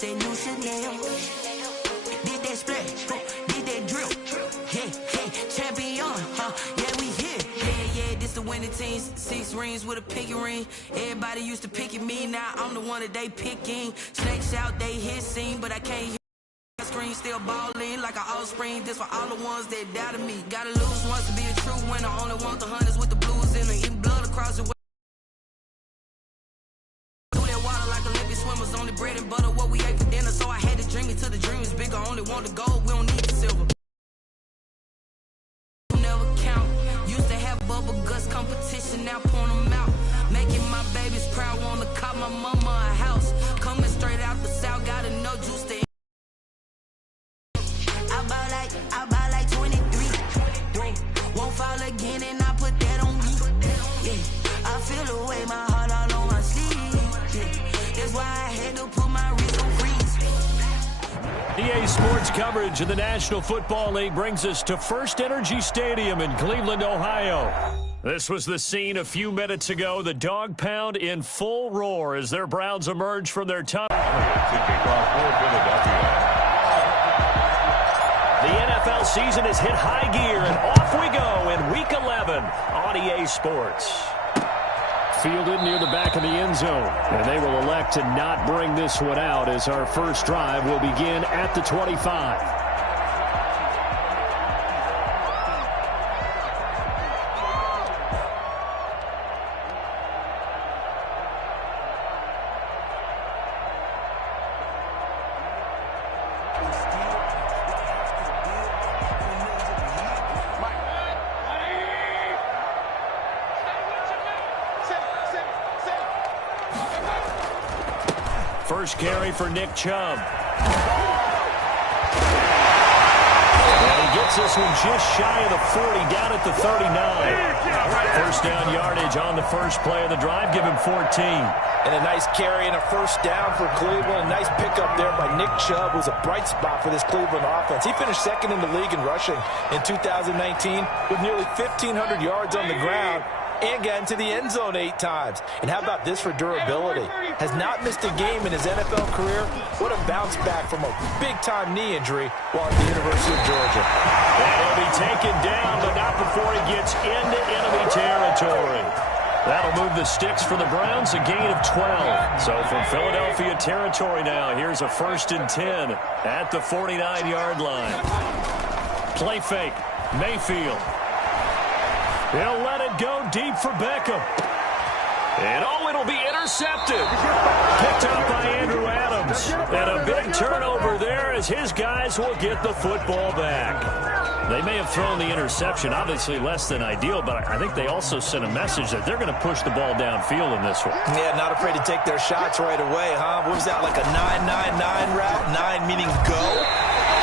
that new Chanel. Did that splash, did that drill. Champion, yeah, we here. Yeah, this the winning team. 6 rings with a pinky ring. Everybody used to pick at me, now I'm the one that they picking. Snakes out, they hit scene, but I can't hear. Screen still balling like an offspring. This for all the ones that doubted me. Gotta lose once to be a true winner. Only want the hunters with the blues in them. Eating blood across the way. Through that water like Olympic swimmers. Only bread and butter what we ate for dinner. So I had to dream it till the dream is bigger. Only want the gold, we don't need the silver. Never count. Used to have bubble guts competition, now point them out. Making my babies proud, wanna cop my mama a house. Coming straight out the south, got enough juice to I buy like 23. Won't fall again and I put that on me. Yeah, I feel the way my heart all on my sleeve. Yeah, that's why I had to put my wrist on freeze. EA Sports coverage of the National Football League brings us to First Energy Stadium in Cleveland, Ohio. This was the scene a few minutes ago. The dog pound in full roar as their Browns emerge from their tunnel. The NFL season has hit high gear, and off we go in Week 11 on EA Sports. Fielded near the back of the end zone, and they will elect to not bring this one out as our first drive will begin at the 25. First carry for Nick Chubb. And he gets this one just shy of the 40, down at the 39. First down yardage on the first play of the drive. Give him 14. And a nice carry and a first down for Cleveland. A nice pickup there by Nick Chubb, who's a bright spot for this Cleveland offense. He finished second in the league in rushing in 2019 with nearly 1,500 yards on the ground and got into the end zone 8 times. And how about this for durability? Has not missed a game in his NFL career. What a bounce back from a big-time knee injury while at the University of Georgia. And he'll be taken down, but not before he gets into enemy territory. That'll move the sticks for the Browns, a gain of 12. So from Philadelphia territory now, here's a 1st and 10 at the 49-yard line. Play fake, Mayfield. He'll let it go deep for Beckham. And it'll be intercepted. Picked up by Andrew Adams. And a big turnover there as his guys will get the football back. They may have thrown the interception, obviously less than ideal, but I think they also sent a message that they're going to push the ball downfield in this one. Yeah, not afraid to take their shots right away, huh? What was that, like a 9-9-9 route? 9 meaning go?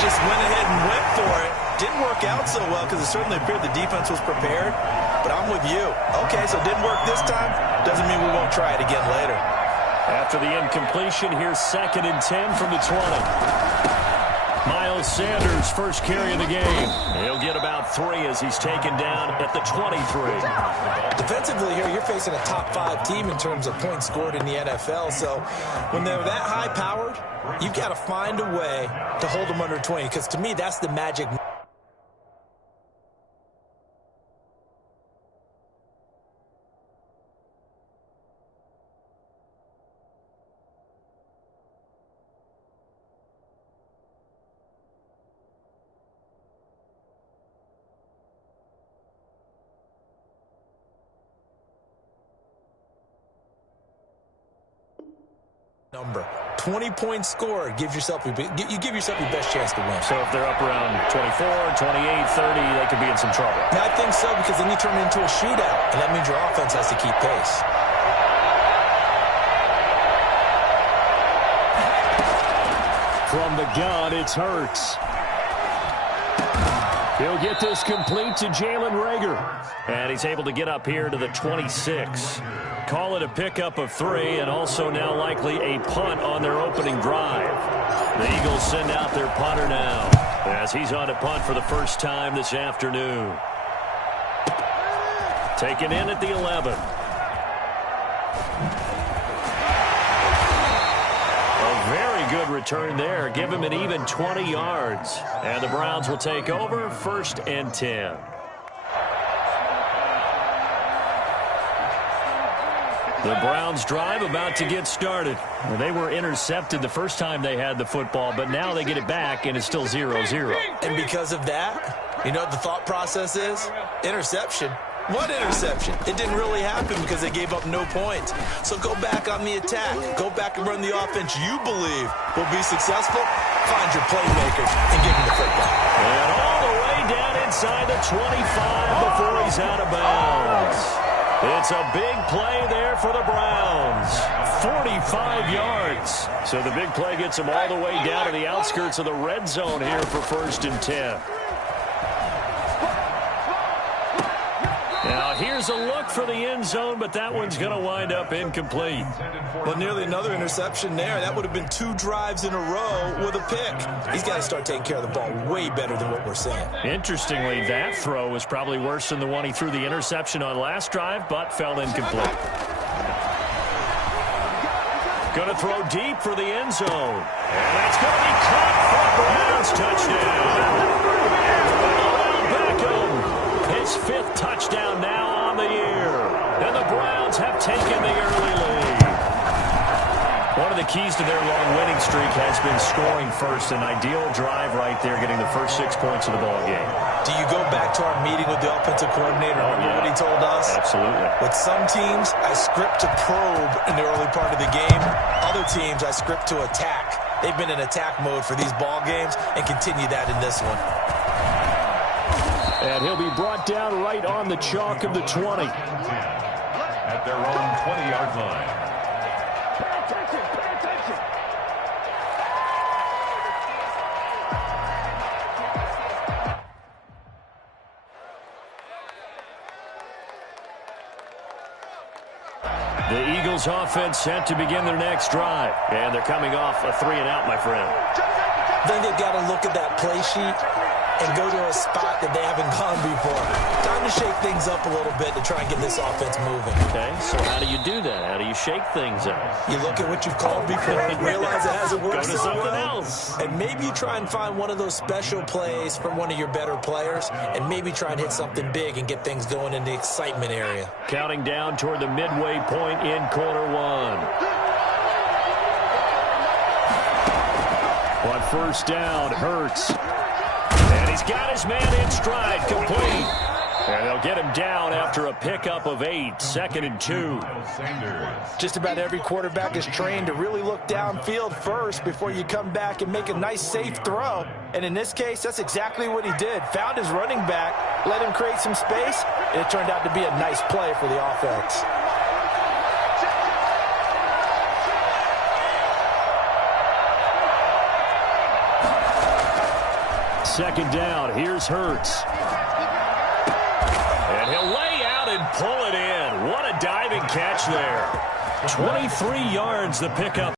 Just went ahead and went for it. Didn't work out so well because it certainly appeared the defense was prepared. But I'm with you. Okay, so it didn't work this time. Doesn't mean we won't try it again later. After the incompletion, here's 2nd and 10 from the 20. Miles Sanders, first carry of the game. He'll get about 3 as he's taken down at the 23. Defensively here, you're facing a top 5 team in terms of points scored in the NFL. So when they're that high-powered, you've got to find a way to hold them under 20. Because to me, that's the magic. Number 20 points scored you give yourself your best chance to win. So if they're up around 24, 28, 30, they could be in some trouble. I think so, because then you turn it into a shootout, and that means your offense has to keep pace. From the gun, it's Hurts. He'll get this complete to Jalen Reagor. And he's able to get up here to the 26. Call it a pickup of 3, and also now likely a punt on their opening drive. The Eagles send out their punter now as he's on a punt for the first time this afternoon. Taken in at the 11. A very good return. return there. Give him an even 20 yards. And the Browns will take over 1st and 10. The Browns drive about to get started. They were intercepted the first time they had the football, but now they get it back, and it's still 0-0. And because of that, you know what the thought process is? Interception. What interception? It didn't really happen because they gave up no points. So go back on the attack. Go back and run the offense you believe will be successful. Find your playmakers and give them the football. And all the way down inside the 25 before he's out of bounds. It's a big play there for the Browns. 45 yards. So the big play gets them all the way down to the outskirts of the red zone here for 1st and 10. Now here's a look for the end zone, but that one's going to wind up incomplete. Well, nearly another interception there. That would have been 2 drives in a row with a pick. He's got to start taking care of the ball way better than what we're seeing. Interestingly, that throw was probably worse than the one he threw the interception on last drive, but fell incomplete. Going to throw deep for the end zone. And that's going to be caught for a Browns touchdown. His 5th touchdown now on the year. And the Browns have taken the early lead. One of the keys to their long winning streak has been scoring first. An ideal drive right there, getting the first 6 points of the ball game. Do you go back to our meeting with the offensive coordinator? Remember what he told us? Absolutely. With some teams, I script to probe in the early part of the game. Other teams, I script to attack. They've been in attack mode for these ball games and continue that in this one. And he'll be brought down right on the chalk of the 20. At their own 20-yard line. Pay attention, pay attention. The Eagles offense set to begin their next drive. And they're coming off a 3-and-out, my friend. Then they've got to look at that play sheet and go to a spot that they haven't gone before. Time to shake things up a little bit to try and get this offense moving. Okay, so how do you do that? How do you shake things up? You look at what you've called before and realize it hasn't worked Go to so something well. else. And maybe you try and find one of those special plays from one of your better players and maybe try and hit something big and get things going in the excitement area. Counting down toward the midway point in quarter 1. On 1st down, Hurts. And he's got his man in stride, complete. And they'll get him down after a pickup of 8, 2nd and 2. Just about every quarterback is trained to really look downfield first before you come back and make a nice, safe throw. And in this case, that's exactly what he did. Found his running back, let him create some space, and it turned out to be a nice play for the offense. Second down, here's Hurts. And he'll lay out and pull it in. What a diving catch there. 23 yards the pickup.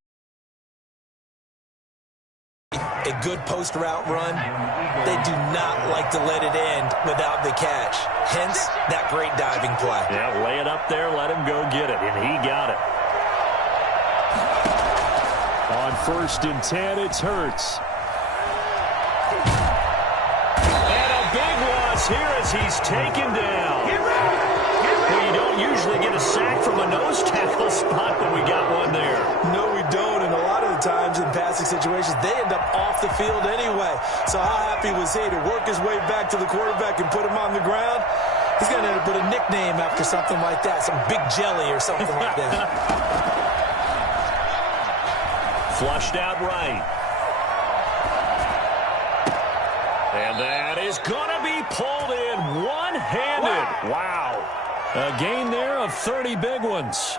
A good post route run. They do not like to let it end without the catch. Hence, that great diving play. Yeah, lay it up there, let him go get it, and he got it. On 1st and 10, it's Hurts. Here as he's taken down. Well, you don't usually get a sack from a nose tackle spot, but we got one there. No, we don't, and a lot of the times in passing situations, they end up off the field anyway. So how happy was he to work his way back to the quarterback and put him on the ground? He's going to put a nickname after something like that, some Big Jelly or something like that. Flushed out right. And that is going to be pulled in one-handed. Wow. A gain there of 30 big ones.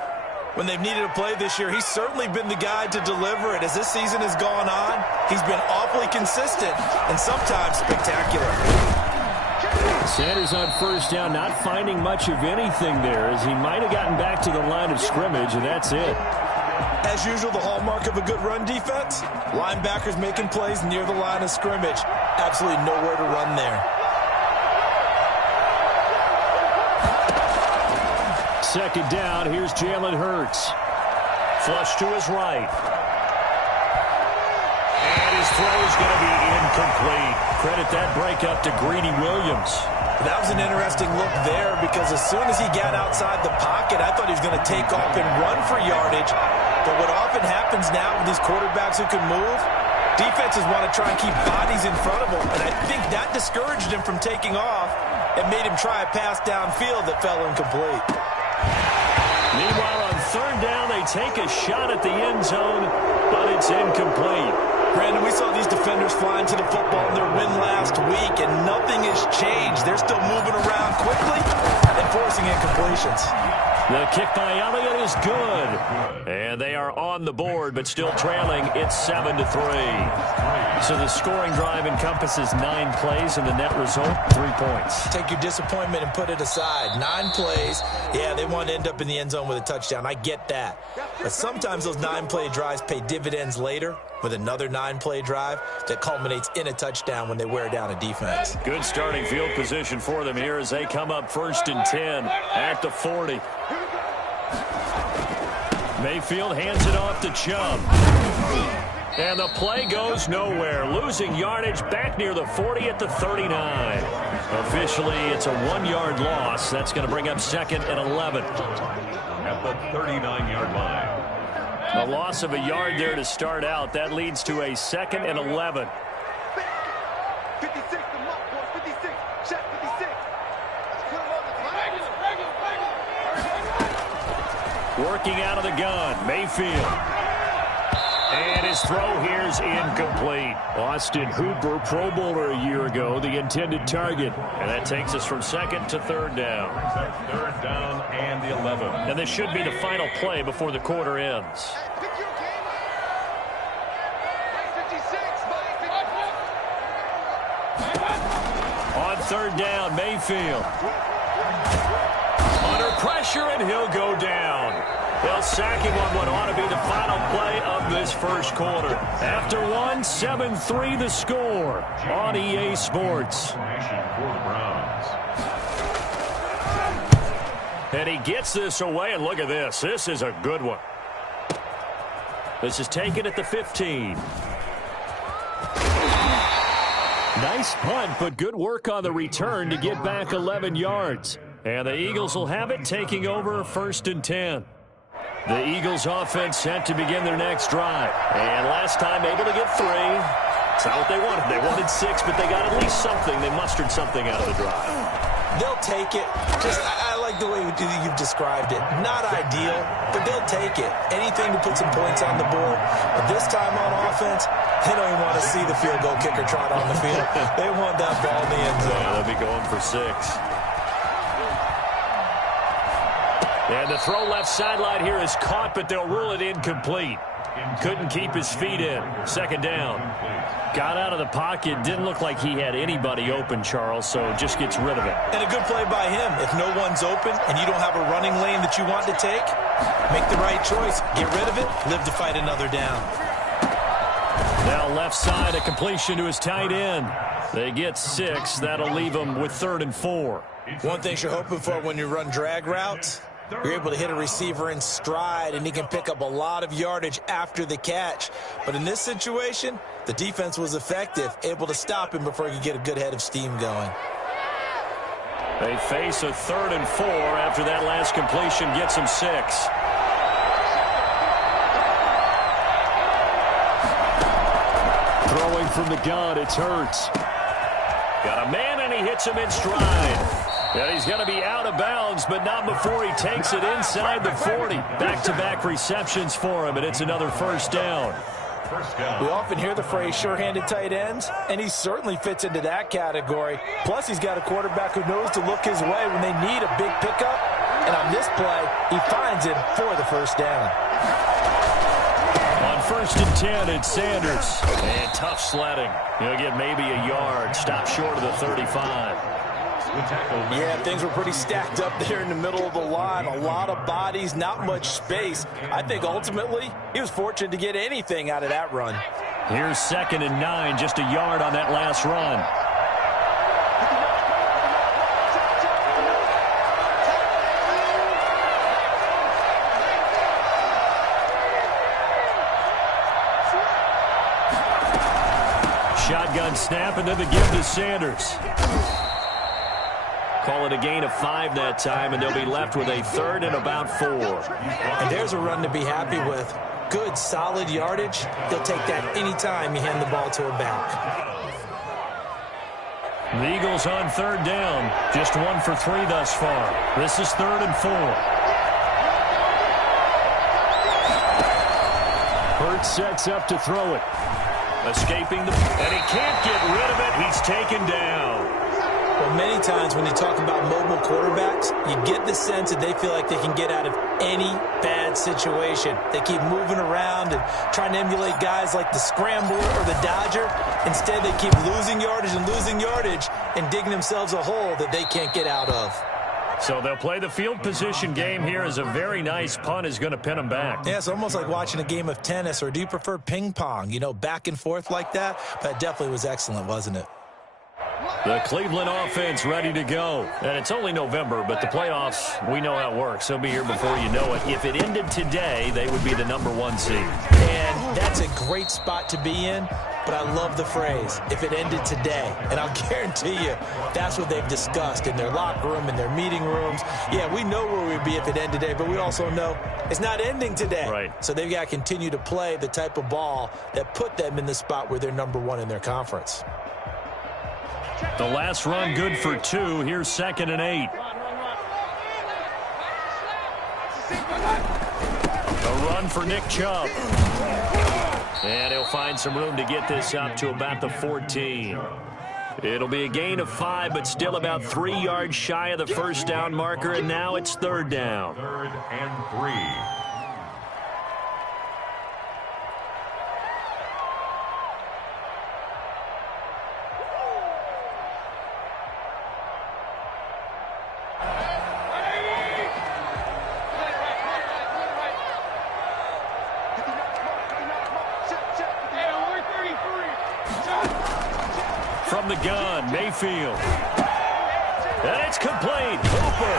When they've needed a play this year, he's certainly been the guy to deliver it. As this season has gone on, he's been awfully consistent and sometimes spectacular. Sanders on 1st down, not finding much of anything there, as he might have gotten back to the line of scrimmage, and that's it. As usual, the hallmark of a good run defense, linebackers making plays near the line of scrimmage. Absolutely nowhere to run there. Second down, here's Jalen Hurts. Flush to his right. And his throw is going to be incomplete. Credit that breakup to Greedy Williams. That was an interesting look there because as soon as he got outside the pocket, I thought he was going to take off and run for yardage. But what often happens now with these quarterbacks who can move, defenses want to try and keep bodies in front of him. And I think that discouraged him from taking off and made him try a pass downfield that fell incomplete. Meanwhile, on third down, they take a shot at the end zone, but it's incomplete. Brandon, we saw these defenders flying to the football in their win last week, and nothing has changed. They're still moving around quickly and forcing incompletions. The kick by Elliott is good. And they are on the board, but still trailing. It's 7-3. So the scoring drive encompasses 9 plays, and the net result, 3 points. Take your disappointment and put it aside. 9 plays. Yeah, they want to end up in the end zone with a touchdown. I get that. But sometimes those 9-play drives pay dividends later with another 9-play drive that culminates in a touchdown when they wear down a defense. Good starting field position for them here as they come up 1st and 10 at the 40. Mayfield hands it off to Chubb. And the play goes nowhere. Losing yardage back near the 40 at the 39. Officially, it's a 1-yard loss. That's going to bring up 2nd and 11. At the 39-yard line. A loss of a yard there to start out. That leads to a 2nd and 11. 56, the mark, boys. 56. Check 56. Working out of the gun, Mayfield. And his throw here is incomplete. Austin Hooper, Pro Bowler a year ago, the intended target. And that takes us from 2nd to 3rd down. 3rd down and the 11. And this should be the final play before the quarter ends. On 3rd down, Mayfield. Under pressure, and he'll go down. They'll sack him on what ought to be the final play of this first quarter. After 1, 7-3 the score on EA Sports. And he gets this away, and look at this. This is a good one. This is taken at the 15. Nice punt, but good work on the return to get back 11 yards. And the Eagles will have it, taking over 1st and 10. The Eagles offense set to begin their next drive. And last time able to get 3. It's not what they wanted. They wanted 6, but they got at least something. They mustered something out of the drive. They'll take it. I like the way you've described it. Not ideal, but they'll take it. Anything to put some points on the board. But this time on offense, they don't even want to see the field goal kicker trot on the field. They want that ball in the end zone. Yeah, they'll be going for 6. And the throw left sideline here is caught, but they'll rule it incomplete. Couldn't keep his feet in. 2nd down. Got out of the pocket. Didn't look like he had anybody open, Charles, so just gets rid of it. And a good play by him. If no one's open and you don't have a running lane that you want to take, make the right choice. Get rid of it. Live to fight another down. Now left side, a completion to his tight end. They get 6. That'll leave them with 3rd and 4. One thing you're hoping for when you run drag routes, you're able to hit a receiver in stride, and he can pick up a lot of yardage after the catch. But in this situation, the defense was effective, able to stop him before he could get a good head of steam going. They face a 3rd and 4 after that last completion gets him 6. Throwing from the gun, it's Hurts. Got a man, and he hits him in stride. And he's going to be out of bounds, but not before he takes it inside the 40. Back-to-back receptions for him, and it's another 1st down. We often hear the phrase sure-handed tight ends, and he certainly fits into that category. Plus, he's got a quarterback who knows to look his way when they need a big pickup. And on this play, he finds it for the 1st down. On 1st and 10, it's Sanders. And tough sledding. He'll get maybe a yard. Stop short of the 35. Yeah, things were pretty stacked up there in the middle of the line. A lot of bodies, not much space. I think ultimately he was fortunate to get anything out of that run. Here's 2nd and 9, just a yard on that last run. shotgun snap, and then the give to Sanders. Call it a gain of 5 that time, and they'll be left with a 3rd and about 4. And there's a run to be happy with. Good, solid yardage. They'll take that any time you hand the ball to a back. The Eagles on 3rd down. Just 1 for 3 thus far. This is 3rd and 4. Hurts sets up to throw it. Escaping and he can't get rid of it. He's taken down. Well, many times when you talk about mobile quarterbacks, you get the sense that they feel like they can get out of any bad situation. They keep moving around and trying to emulate guys like the Scrambler or the Dodger. Instead, they keep losing yardage and digging themselves a hole that they can't get out of. So they'll play the field position game here as a very nice punt is going to pin them back. Yeah, it's almost like watching a game of tennis, or do you prefer ping pong? You know, back and forth like that? That definitely was excellent, wasn't it? The Cleveland offense ready to go. And it's only November, but the playoffs, we know how it works. They'll be here before you know it. If it ended today, they would be the #1 seed. And that's a great spot to be in, but I love the phrase, if it ended today. And I'll guarantee you, that's what they've discussed in their locker room, in their meeting rooms. Yeah, we know where we'd be if it ended today, but we also know it's not ending today. Right. So they've got to continue to play the type of ball that put them in the spot where they're #1 in their conference. The last run good for 2. Here's 2nd and 8. A run for Nick Chubb. And he'll find some room to get this up to about the 14. It'll be a gain of 5, but still about 3 yards shy of the first down marker, and now it's 3rd down. 3rd and 3. From the gun, Mayfield. And it's complete. Hooper.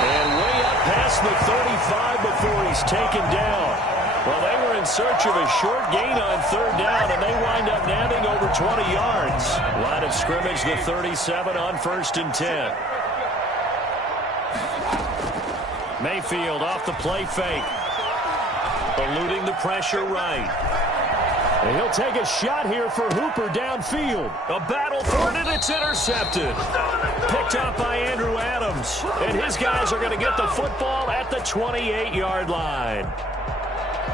And way up past the 35 before he's taken down. Well, they were in search of a short gain on 3rd down, and they wind up nabbing over 20 yards. Line of scrimmage, the 37 on 1st and 10. Mayfield off the play fake. Eluding the pressure right. And he'll take a shot here for Hooper downfield. A battle for it, and it's intercepted. Picked up by Andrew Adams. And his guys are going to get the football at the 28-yard line.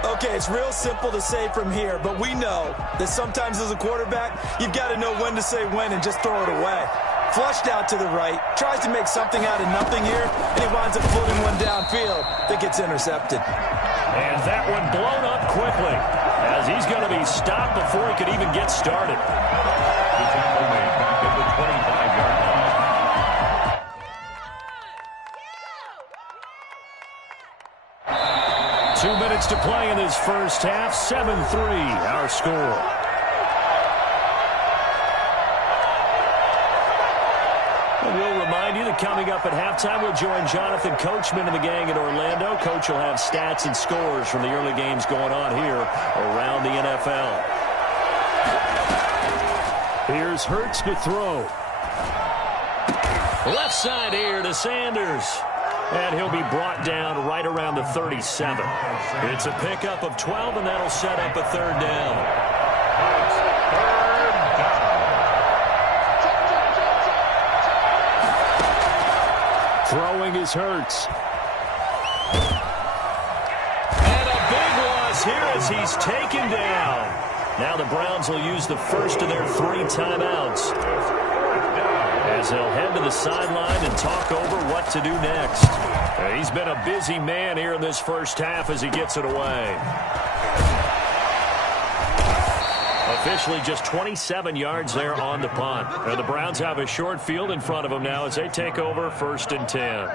Okay, it's real simple to say from here, but we know that sometimes as a quarterback, you've got to know when to say when and just throw it away. Flushed out to the right, tries to make something out of nothing here, and he winds up floating one downfield that gets intercepted. And that one blown up quickly, as he's going to be stopped before he could even get started. The tackle made back at the 25-yard line. 2 minutes to play in this first half. 7-3, our score. We'll remind you that coming up at halftime, we'll join Jonathan Coachman and the gang in Orlando. Coach will have stats and scores from the early games going on here around the NFL. Here's Hurts to throw. Left side here to Sanders. And he'll be brought down right around the 37. It's a pickup of 12, and that'll set up a 3rd down. Throwing is Hurts. And a big loss here as he's taken down. Now the Browns will use the first of their 3 timeouts, as they'll head to the sideline and talk over what to do next. He's been a busy man here in this first half as he gets it away. Officially just 27 yards there on the punt. And the Browns have a short field in front of them now as they take over 1st and 10.